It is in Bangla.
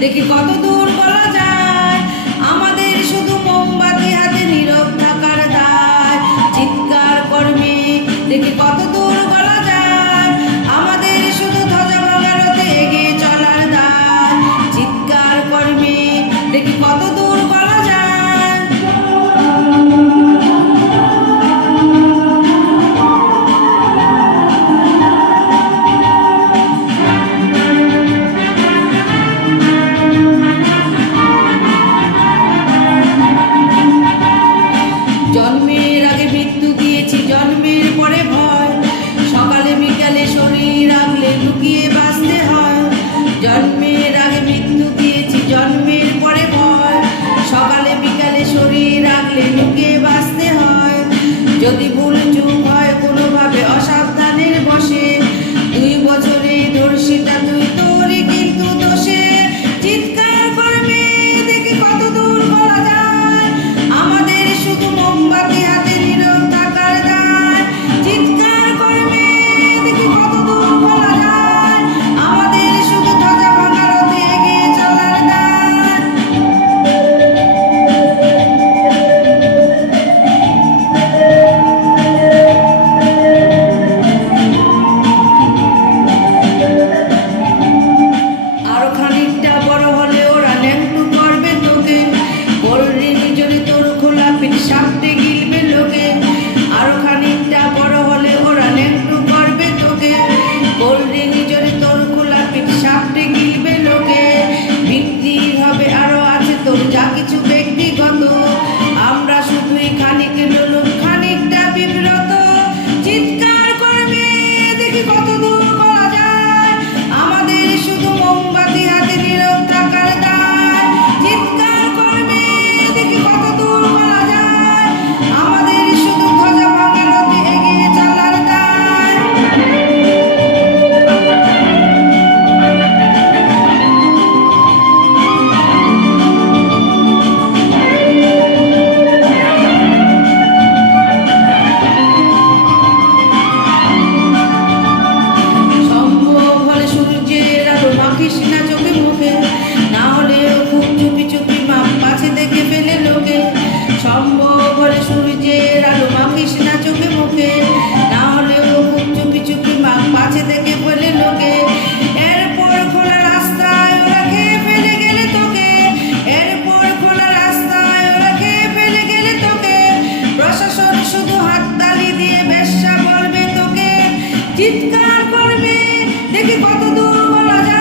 দেখি কত দূর বলা যায়, আমাদের শুধু মোমবাতি হাতে নীরব থাকার দায়। চিৎকার কর্মে দেখি কত দূর বলা যায়, আমাদের শুধু ধ্বজা ভাঙার রথে এগিয়ে চলার দায়। চিৎকার কর্মে দেখি কত দূর বলা যায়। জন্মের আগে মৃত্যু দিয়েছি, জন্মের পরে ভয়, সকালে বিকালে শরীর রাখলে লুকিয়ে বাঁচতে হয়। জন্মের আগে মৃত্যু দিয়েছি, জন্মের পরে ভয়, সকালে বিকালে শরীর রাখলে লুকিয়ে বাঁচতে হয়। যদি ভুল চুক হয় কোনোভাবে অসাবধানের বসে, 2 বছরে ধর্ষিতা তুই তোরই কিন্তু দোষে। চিৎকার কর্মে দেখি কত দূর বলা যায়, আমাদের শুধু মোমবাতি হাতে নীরব থাকার দায়। চিৎকার কর্মে দেখি কত দূর বলা যায়, আমাদের শুধু ধ্বজা ভাঙার রথে এগিয়ে চলার দায়। আরো খানিকটা বড় হলে ওরা ন্যাংটু করবে তোকে, বলরে নিজরে তোর খোলা পিঠ সাপটে গিলবে লোকে। আরো খানিকটা বড় হলে ওরা ন্যাংটু করবে তোকে, বলরে নিজরে তোর খোলা পিঠ সাপটে গিলবে লোকে। বিক্রি হবে আরো আছে তোর যা কিছু ব্যক্তিগত, আমরা শুধুই খানিক লোলুপ খানিকটা বিব্রত। চিৎকার করবে দেখি কত দূর বলা যায়, আমাদের শুধু মোমবাতি হাতে নীরব থাকার দায়। চিৎকার করবে দেখি কত দূর বলা যায়, আমাদের শুধু ধ্বজা ভাঙার রথে এগিয়ে চলার দায়। সম্ভব হলে সূর্যের আলো মাখিস না চোখে মুখে, না হলেও খুব চুপি চুপি মাপ পাছে দেখে ফেলে লোকে। সম্ভব হলে সূর্যের আলো মাখিস না চোখে মুখে, না হলেও খুব চুপি চুপি মাপ পাছে দেখে ফেলে লোকে। এরপর খোলা রাস্তায় ওরা খেয়ে ফেলে গেলে তোকে, এরপর খোলা রাস্তায় ওরা খেয়ে ফেলে গেলে তোকে। প্রশাসন শুধু হাততালি দিয়ে বেশ্যা বলবে তোকে। চিৎকার করবে দেখি কত দূর বলা যায়।